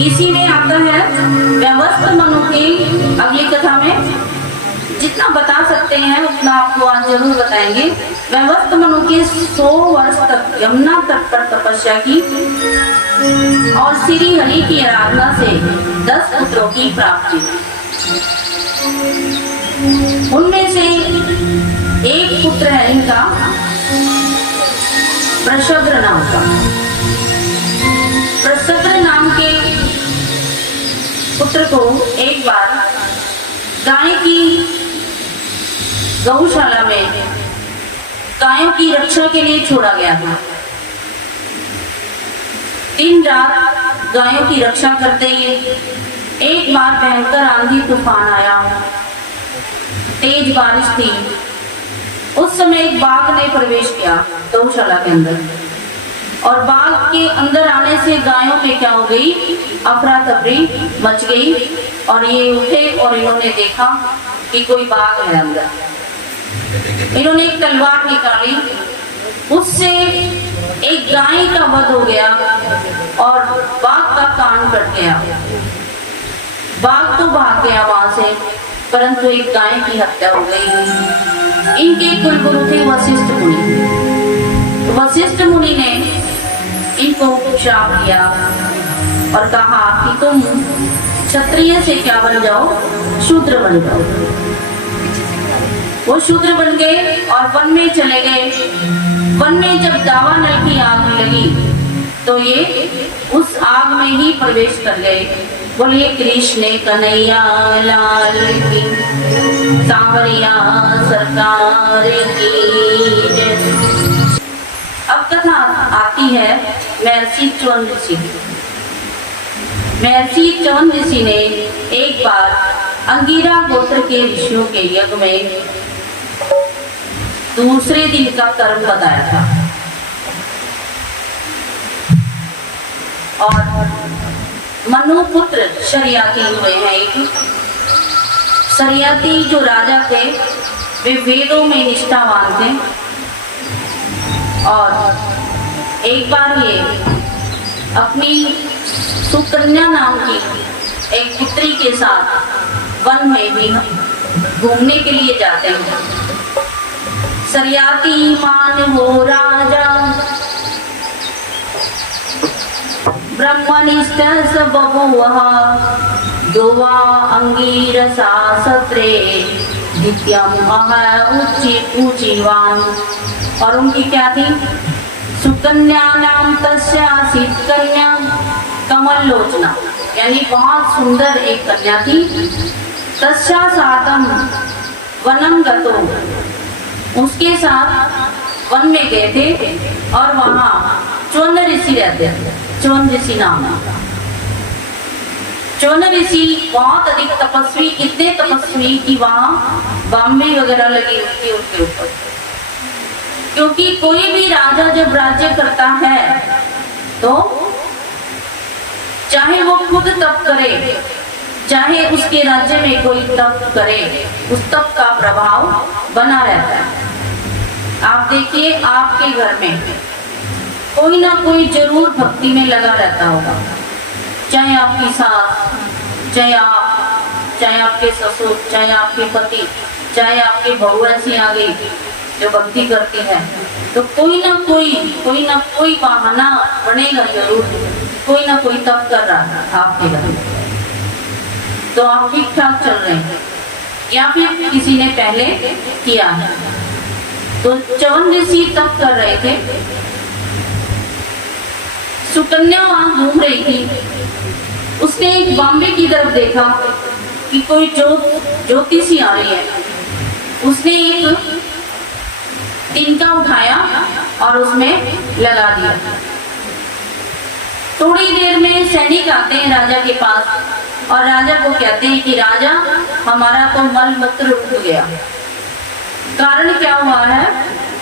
इसी में आता है व्यवस्थ मनु की अगली कथा में। जितना बता सकते हैं उतना आपको आज जरूर बताएंगे। व्यवस्थ मनु के 100 वर्ष तक यमुना तट पर तपस्या की और श्री हरि की आराधना से 10 पुत्रों की प्राप्ति। उनमें से एक पुत्र है इनका प्रशद्र नाम का। प्रशद्र नाम के पुत्र को एक बार गाय की गौशाला में गायों की रक्षा के लिए छोड़ा गया था। दिन रात गायों की रक्षा करते ही एक बार भयंकर आंधी तूफान आया, तेज बारिश थी। उस समय एक बाघ ने प्रवेश किया गौशाला के अंदर, और बाघ के अंदर आने से गायों में क्या हो गई, अफरा तफरी मच गई। और ये उठे और इन्होंने देखा कि कोई बाघ है अंदर। इन्होंने एक तलवार निकाली, उससे एक गाय का वध हो गया और बाघ का कान कट गया। बाघ तो भाग गया वहां से, परंतु एक गाय की हत्या हो गई। इनके कुलगुरु थे वशिष्ठ मुनि। तो वशिष्ठ मुनि ने इनको श्राप दिया और कहा कि तुम क्षत्रिय से क्या बन जाओ, शूद्र बन जाओ। वो शूद्र बन गए और वन में चले गए। वन में जब दावानल की आग लगी तो ये उस आग में ही प्रवेश कर गए। बोलिए कृष्ण कन्हैया लाल की, सांवरिया सरकार की जय। अब कथा आती है महर्षि च्वन ऋषि। महर्षि च्वन ऋषि ने एक बार अंगिरा गोत्र के ऋषियों के यज्ञ में दूसरे दिन का कर्म बताया था। और मनुपुत्र शरियाती हुए हैं। एक शरियाती जो राजा थे वे वेदों में निष्ठावान थे। और एक बार ये अपनी सुकन्या नाम की एक पुत्री के साथ वन में भी घूमने के लिए जाते हैं। शरियाती मान हो राजा ब्रह्मनिष्ठ स बभूवः योवा अंगीरसा सत्रे नित्यम अह उच्चीवान। और उनकी क्या थी, सुकन्या नाम तस्यासीत कन्या कमल लोचना, यानी बहुत सुंदर एक कन्या थी। तस्या सातम वनम गतो, उसके साथ वन में गए थे और वहां च्वन ऋषि रहते थे। च्वन ऋषि नाम। च्वन ऋषि बहुत अधिक तपस्वी, इतने तपस्वी कि वहां बाम्बी वगैरह लगी हुई थी उनके ऊपर। क्योंकि कोई भी राजा जब राज्य करता है तो चाहे वो खुद तप करे, चाहे उसके राज्य में कोई तप करे, उस तप का प्रभाव बना रहता है। आप देखिए आपके घर में कोई ना कोई जरूर भक्ति में लगा रहता होगा। चाहे आपकी सास, चाहे आप, चाहे आपके ससुर, चाहे आपके पति, चाहे आपके बहू ऐसी आ गई जो भक्ति करती है, तो कोई ना कोई बहाना बनेगा जरूर। कोई ना कोई तप कर रहा है आपके घर में, तो आप ठीक ठाक चल रहे हैं या फिर किसी ने पहले किया है। तो च्वन ऋषि तप कर रहे थे। सुकन्या वहां घूम रही थी। उसने एक बॉम्बे की तरफ देखा कि कोई ज्योतिषी आ रही है। उसने एक तिनका उठाया और उसमें लगा दिया। थोड़ी देर में सैनिक आते हैं राजा के पास और राजा को कहते हैं कि राजा हमारा तो मल मूत्र रुक गया, कारण क्या हुआ है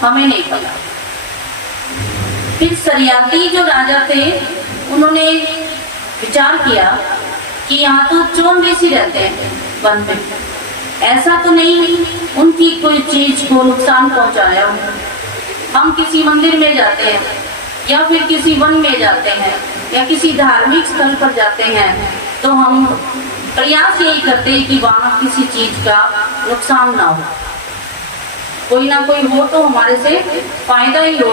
हमें नहीं पता। फिर शरियाती जो राजा थे उन्होंने विचार किया कि यहाँ तो च्वन ऋषि रहते हैं वन में, ऐसा तो नहीं उनकी कोई चीज को नुकसान पहुंचाया हो। हम किसी मंदिर में जाते हैं या फिर किसी वन में जाते हैं या किसी धार्मिक स्थल पर जाते हैं तो हम प्रयास यही करते हैं कि वहां किसी चीज का नुकसान ना हो, कोई ना कोई हो तो हमारे से फायदा ही हो,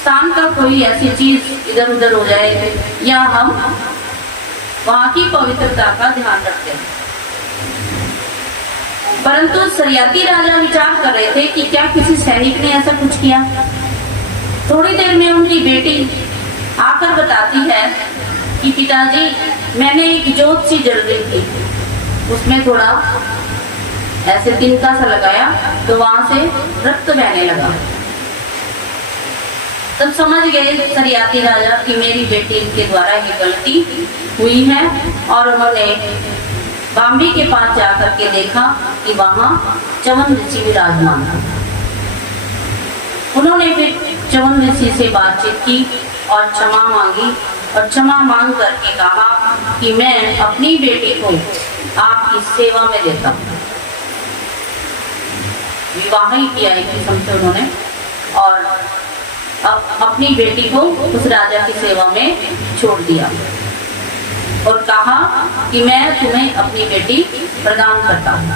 स्थान का कोई ऐसी चीज इधर उधर हो जाए, या हम वहां की पवित्रता का ध्यान रखते हैं। परंतु सरियाती राजा विचार कर रहे थे कि क्या किसी सैनिक ने ऐसा कुछ किया। थोड़ी देर में उनकी बेटी आकर बताती है कि पिताजी, मैंने एक जोत सी जल रही थी, उसमें थोड़ा ऐसे तिनका सा लगाया तो वहां से रक्त बहने लगा। तब समझ गए सरियाती राजा कि मेरी बेटी के द्वारा ये गलती हुई है, और उन्होंने बाम्बी के पास जाकर के देखा कि वहां च्यवन ऋषि विराजमान था। उन्होंने फिर च्यवन ऋषि से बातचीत की और क्षमा मांगी, और क्षमा मांग करके कहा कि मैं अपनी बेटी को आपकी सेवा में देता हूँ। विवाह ही किया एक किस्म से उन्होंने, और अब अपनी बेटी को उस राजा की सेवा में छोड़ दिया और कहा कि मैं तुम्हें अपनी बेटी प्रदान करता हूँ।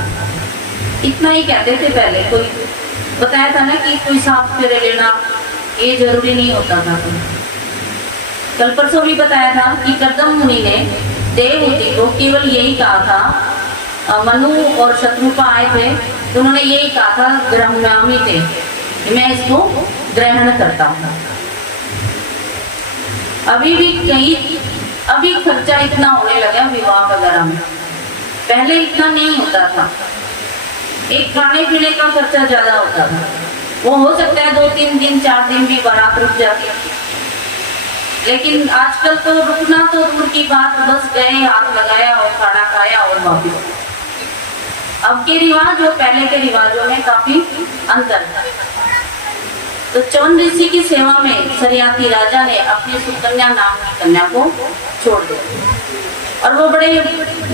इतना ही कहते थे पहले। कोई बताया था ना कि कोई साफ फेरे लेना ये जरूरी नहीं होता था। कल परसों भी बताया था कि कर्दम मुनि ने देवहूति को केवल यही कहा था, मनु और शत्रुपा आए थे तो उन्होंने यही कहा था, ग्रहणामी थे, मैं इसको ग्रहण करता हूँ। अभी भी अभी खर्चा इतना होने लगा विवाह वगैरह में, पहले इतना नहीं होता था। एक खाने पीने का खर्चा ज्यादा होता था, वो हो सकता है 2-3 दिन 4 दिन भी बारात रुक जाती थी, लेकिन आजकल तो रुकना तो दूर की बात, बस गए, हाथ लगाया और खाना खाया और वापस। अब के रिवाज और पहले के रिवाजों में काफी अंतर है। तो च्यवन ऋषि की सेवा में सरियाती राजा ने अपनी सुकन्या नाम की कन्या को छोड़ दिया और वो बड़े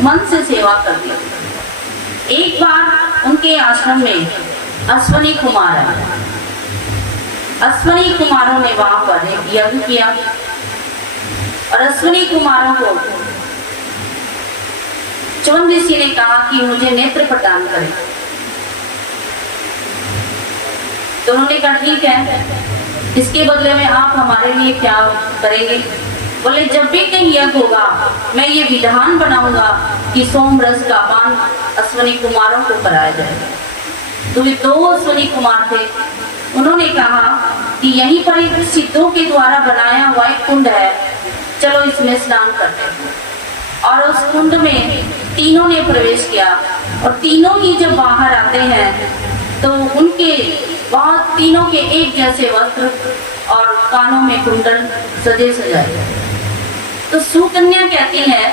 मन से सेवा कर दी। एक बार उनके आश्रम में अश्वनी कुमार आए। अश्वनी कुमारों ने वहां पर एक यज्ञ किया और अश्वनी कुमारों को च्यवन ऋषि ने कहा कि मुझे नेत्र प्रदान करें। तो उन्होंने कहा ठीक है, इसके बदले में आप हमारे लिए क्या करेंगे? बोले जब भी कहीं यज्ञ होगा मैं ये विधान बनाऊंगा कि सोम रस का पान अश्वनी कुमारों को कराया जाए। तो वे 2 अश्वनी कुमार थे, उन्होंने कहा कि यहीं पर एक सिद्धों के द्वारा बनाया हुआ एक कुंड है, चलो इसमें स्नान करते हैं। और उस कुंड में तीनों ने प्रवेश किया और तीनों ही जब बाहर आते हैं तो उनके वहां तीनों के एक जैसे वस्त्र और कानों में कुंडल सजे सजाए। तो सुकन्या कहती है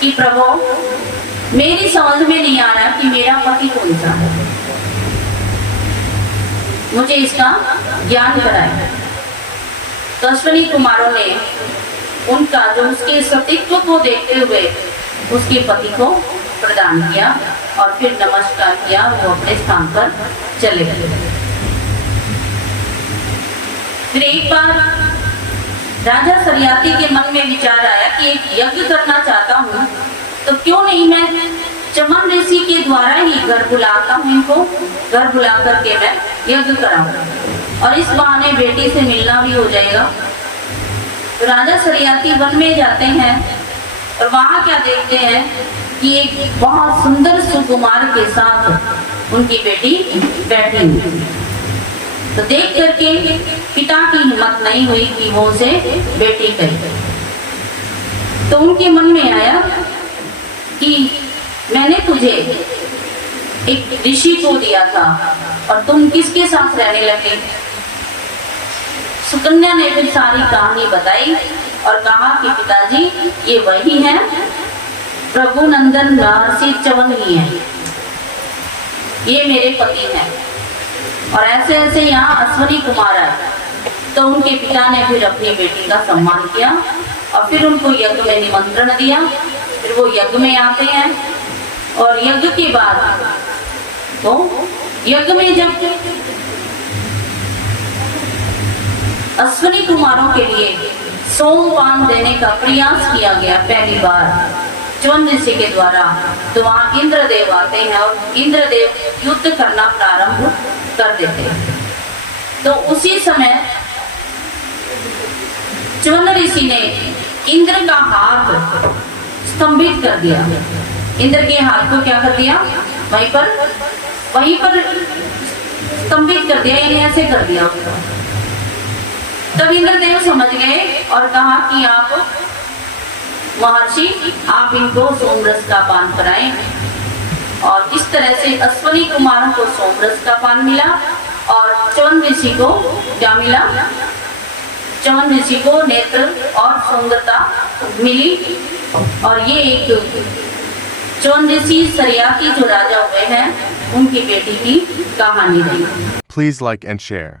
कि प्रभु मेरी समझ में नहीं आ रहा कि मेरा पति कौन सा है, मुझे इसका ज्ञान कराए। तो अश्वनी कुमारों ने उनका जो उसके सतीत्व को देखते हुए उसके पति को प्रदान किया और फिर नमस्कार किया, वो अपने स्थान पर चले गए। फिर एक बार राजा सरियाती के मन में विचार आया कि एक यज्ञ करना चाहता हूँ, तो क्यों नहीं मैं च्यवन ऋषि के द्वारा ही घर बुलाता हूँ, इनको घर बुला करके मैं यज्ञ कराऊं और इस बहाने बेटी से मिलना भी हो जाएगा। तो राजा सरियाती वन में जाते हैं और वहां क्या देखते हैं कि एक बहुत सुंदर सुकुमार के साथ उनकी बेटी बैठी हुई। तो देख करके पिता की हिम्मत नहीं हुई कि वो उसे बेटी कहे। तो उनके मन में आया कि मैंने तुझे एक ऋषि को दिया था और तुम किसके साथ रहने लगे। सुकन्या ने फिर सारी कहानी बताई और कहा कि पिताजी ये वही है, प्रभु नंदन महर्षि च्यवन ही है, ये मेरे पति हैं। और ऐसे ऐसे यहाँ अश्वनी कुमार आए। तो उनके पिता ने फिर अपनी बेटी का सम्मान किया और फिर उनको यज्ञ में निमंत्रण दिया। फिर वो यज्ञ में आते हैं और यज्ञ के बाद तो यज्ञ में जब अश्वनी कुमारों के लिए सोमपान देने का प्रयास किया गया पहली बार च्यवन ऋषि के द्वारा। तो वहां इंद्रदेव आते हैं और इंद्रदेव युद्ध करना प्रारंभ कर देते हैं। तो उसी समय च्यवन ऋषि ने इंद्र का हाथ स्तंभित कर दिया। इंद्र के हाथ को क्या कर दिया? वहीं पर स्तंभित कर दिया, यानी ऐसे कर दिया उसको। तब इंद्रदेव समझ गए और कहा कि आप महर्षि, आप इनको सोमरस का पान कराएं। और इस तरह से अश्वनी कुमारों को सोमरस का पान मिला और च्यवन ऋषि को क्या मिला? च्यवन ऋषि को नेत्र और सुंदरता मिली। और ये एक च्यवन ऋषि सरियाती जो राजा हुए हैं उनकी बेटी की कहानी रही। Please like and share.